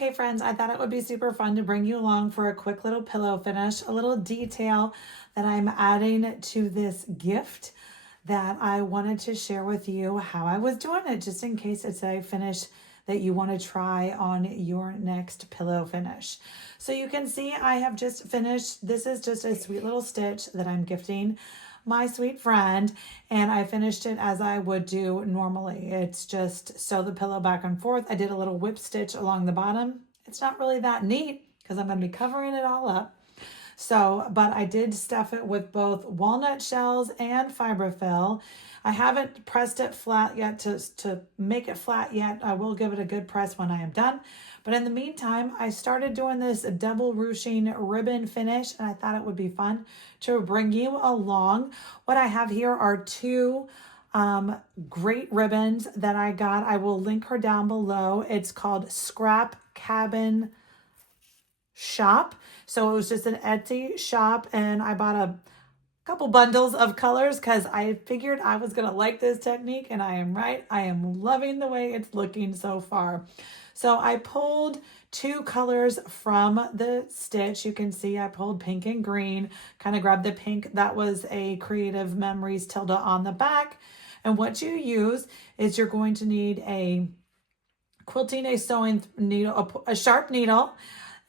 Okay, friends, I thought it would be super fun to bring you along for a quick little pillow finish, a little detail that I'm adding to this gift that I wanted to share with you how I was doing it, just in case it's a finish that you want to try on your next pillow finish. So you can see I have just finished. This is just a sweet little stitch that I'm gifting my sweet friend, and I finished it as I would do normally. It's just sew the pillow back and forth. I did a little whip stitch along the bottom. It's not really that neat because I'm going to be covering it all up. So, but I did stuff it with both walnut shells and fiberfill. I haven't pressed it flat yet to make it flat yet. I will give it a good press when I am done. But in the meantime, I started doing this double ruching ribbon finish, and I thought it would be fun to bring you along. What I have here are two great ribbons that I got. I will link her down below. It's called Scrap Cabin Shop. So it was just an Etsy shop, and I bought a couple bundles of colors because I figured I was gonna like this technique, and I am right. I am loving the way it's looking so far. So I pulled two colors from the stitch. You can see I pulled pink and green, kind of grabbed the pink. That was a Creative Memories tilde on the back. And what you use is you're going to need a quilting, a sewing needle, a sharp needle.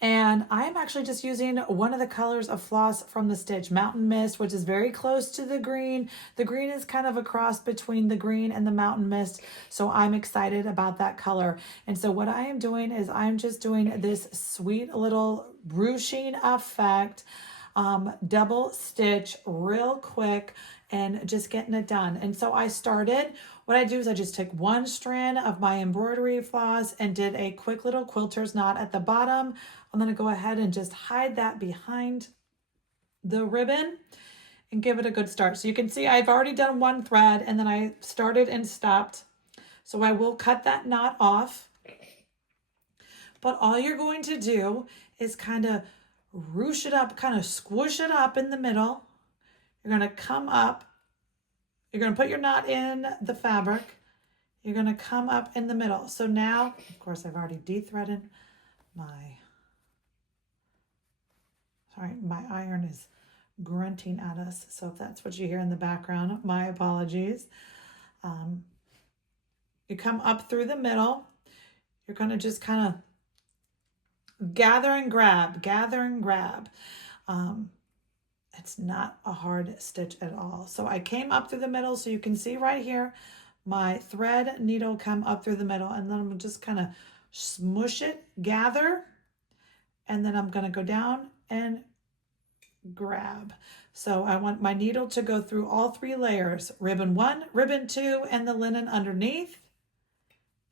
And I'm actually just using one of the colors of floss from the stitch, Mountain Mist, which is very close to the green. The green is kind of a cross between the green and the Mountain Mist. So I'm excited about that color. And so what I am doing is I'm just doing this sweet little ruching effect, double stitch real quick and just getting it done. And so I started, what I do is I just took one strand of my embroidery floss and did a quick little quilter's knot at the bottom. I'm going to go ahead and just hide that behind the ribbon and give it a good start. So you can see I've already done one thread and then I started and stopped. So I will cut that knot off. But all you're going to do is kind of ruche it up, kind of squish it up in the middle. You're going to come up. You're going to put your knot in the fabric. You're going to come up in the middle. So now, of course, I've already de-threaded my iron is grunting at us. So if that's what you hear in the background, my apologies. You come up through the middle. You're going to just kind of gather and grab. It's not a hard stitch at all. So I came up through the middle, so you can see right here, my thread needle come up through the middle, and then I'm just kind of smush it, gather, and then I'm going to go down and grab. So I want my needle to go through all three layers, ribbon 1, ribbon 2, and the linen underneath,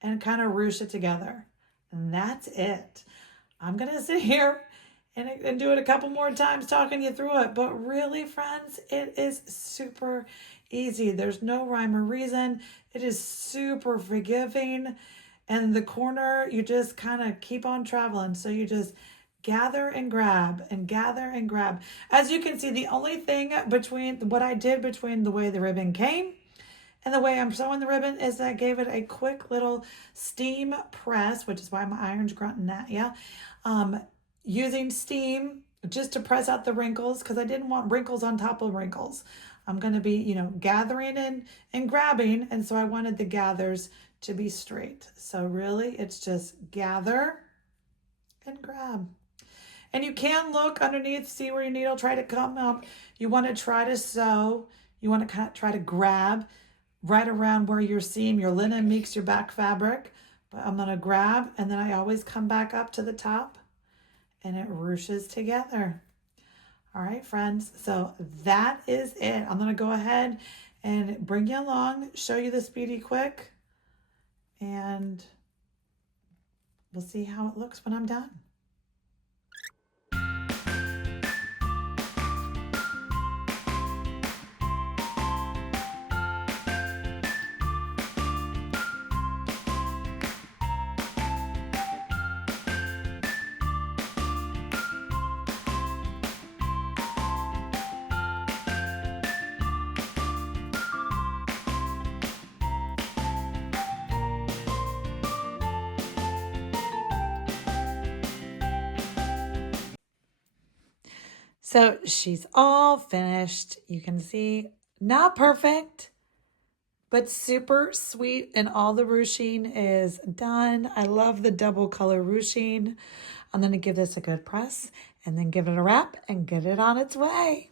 and kind of ruche it together. And that's it. I'm going to sit here and do it a couple more times talking you through it. But really, friends, it is super easy. There's no rhyme or reason. It is super forgiving. And the corner, you just kind of keep on traveling. So you just gather and grab and gather and grab. As you can see, the only thing between what I did between the way the ribbon came and the way I'm sewing the ribbon is that I gave it a quick little steam press, which is why my iron's grunting at you. Using steam just to press out the wrinkles because I didn't want wrinkles on top of wrinkles. I'm going to be, gathering and grabbing. And so I wanted the gathers to be straight. So really it's just gather and grab. And you can look underneath, see where your needle try to come up. You want to try to sew. You want to kind of try to grab right around where your seam, your linen meets your back fabric. But I'm going to grab, and then I always come back up to the top, and it ruches together. All right, friends. So that is it. I'm going to go ahead and bring you along, show you the speedy quick, and we'll see how it looks when I'm done. So she's all finished. You can see, not perfect, but super sweet. And all the ruching is done. I love the double color ruching. I'm going to give this a good press and then give it a wrap and get it on its way.